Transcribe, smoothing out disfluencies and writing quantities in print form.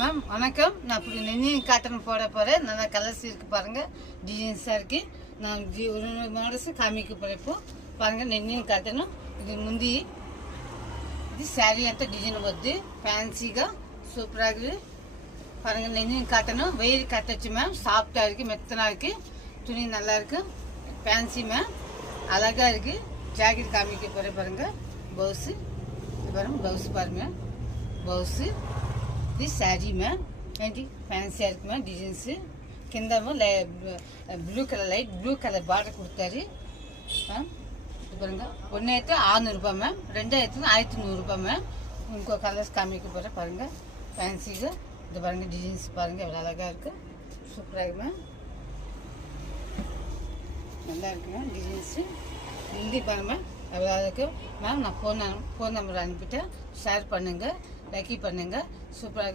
Ma'am வணக்கம். நான் இப்படி நெஞ்சி காட்டன் போட போகிறேன். நல்லா கலர்ஸ் இருக்குது பாருங்கள், டிசைன்ஸாக இருக்குது. நான் ஒரு மாடல்ஸ் காமிக்க போகிறேன். இப்போ பாருங்கள், நெஞ்சி காட்டணும். இது முந்தி ఇది శారీ అంతా డిజైన్ వద్దు, ఫ్యాన్సీగా సూపర్ ఆగి பாருங்க. நெஞ்சு காட்டணும். வெயில் கட்டச்சு மேம். சாஃப்டாக இருக்குது, மெத்தனாக இருக்குது. துணி நல்லா இருக்குது, ஃபேன்சி மேம். அழகாக இருக்குது. ஜாக்கெட் காமிக்க போகிறேன் பாருங்கள். ப்ளவுஸு இது பாருங்க, ப்ளவுஸ் பாருங்கள். ப்ளவுஸு இது శారీ மேம். ఏంటి ఫ్యాన్సీగా இருக்குது மேம். டிசைன்ஸு కిందేమో blue colour, light blue colour border கொடுத்தாரு மேம். இது பாருங்க, ஒன்று எடுத்து 600 ரூபாய் மேம், ரெண்டாவது எடுத்து 1100 ரூபாய் மேம். உங்க கலர்ஸ் காமிக்க போகிறேன் பாருங்கள். ஃபேன்சிగా இது பாருங்க, டிசைன்ஸ் பாருங்கள் எவ்வளோ அழகாக இருக்குது, சூப்பராக இருக்கு மேம். நல்லா இருக்கு மேம் டிசைன்ஸு. ஹிந்தி பாருங்க மேம், எவ்வளோ இருக்கு மேம். நான் ஃபோன் நம்பர் அனுப்பிட்டேன். ஷேர் பண்ணுங்கள், லைக் பண்ணுங்கள். சூப்பராக